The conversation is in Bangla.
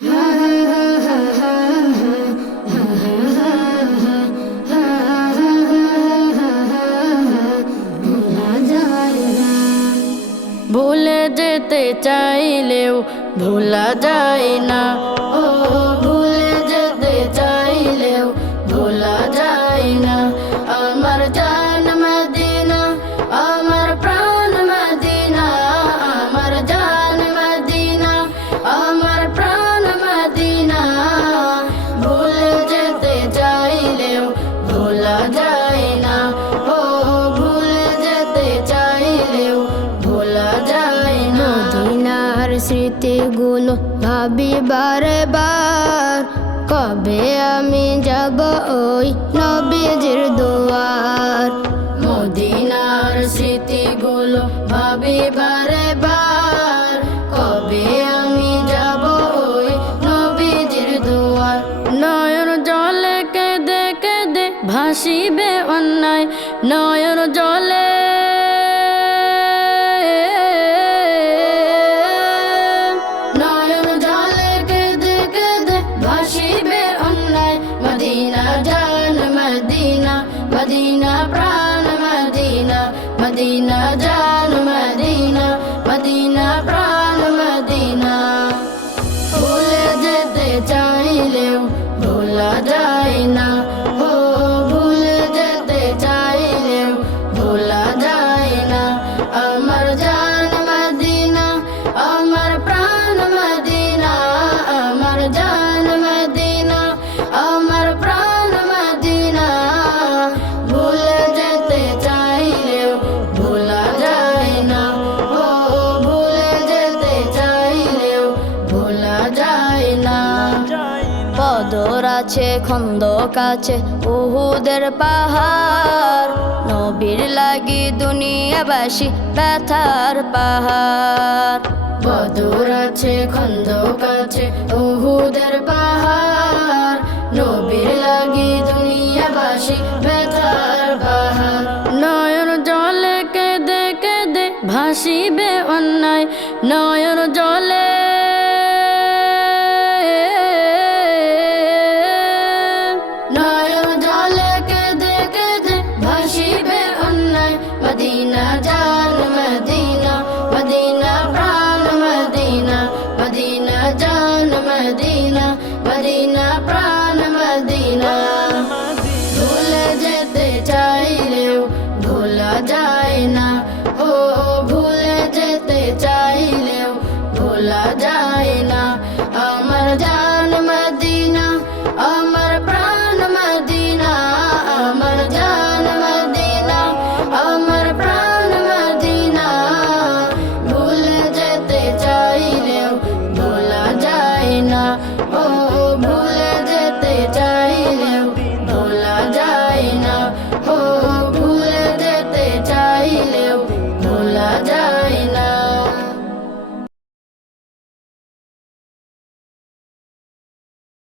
ভুলে যেতে চাইলেও ভোলা যায় না, ও ভুলে যেতে চাইলেও ভোলা যায় না। আমার জান মদিনা, আমার প্রাণ মদিনা, আমার জান মদিনা, আমার প্রাণ মদিনা। ভুলে যেতে চাইলেও ভোলা যায় না, ও ভুলে যেতে চাইলেও ভোলা যায় না। মদিনার স্মৃতিগুলো ভাবি বারে বার, কবে আমি যাব ওই নবীজির দুয়ার। মদিনার স্মৃতিগুলো ভাবি বারে বার, কবে আমি যাব ওই নবীজির দুয়ার। নয়ন জলে কেঁদে কেঁদে ভাসিবে অন্যায়, নয়ন জলে মদিনা জান মদিনা, মদিনা প্রাণ মদিনা, মদিনা জান মদিনা, মদিনা প্রাণ মদিনা। ভুলে যেতে চাইলেও ভোলা যায় না, ও ভুলে যেতে চাইলেও ভোলা যায় না। আমার জান মদিনা, আমার প্রাণ মদিনা, আমার জান মদিনা, আমার প্রাণ মদিনা। ভুলে যেতে চাইলেও ভোলা যায় না, ও ভুলে যেতে চাইলেও ভোলা যায় না। বদর আছে, খন্দক আছে, উহুদের পাহাড়, নবীর লাগি দুনিয়াবাসী ব্যথার পাহাড়। বদর আছে, খন্দক আছে, উহুদের পাহাড়, নবীর লাগি দুনিয়াবাসী ব্যথার পাহাড়। নয়ন জলে কেঁদে কেঁদে ভাসিবে অন্যায়, নয়ন জলে মদিনা জান মদিনা, মদিনা প্রাণ মদিনা, মদিনা জান মদিনা, মদিনা প্রাণ মদিনা। ভুলে যেতে চাইলেও ভোলা যায় না, ও ভুলে যেতে চাইলেও ভোলা যায়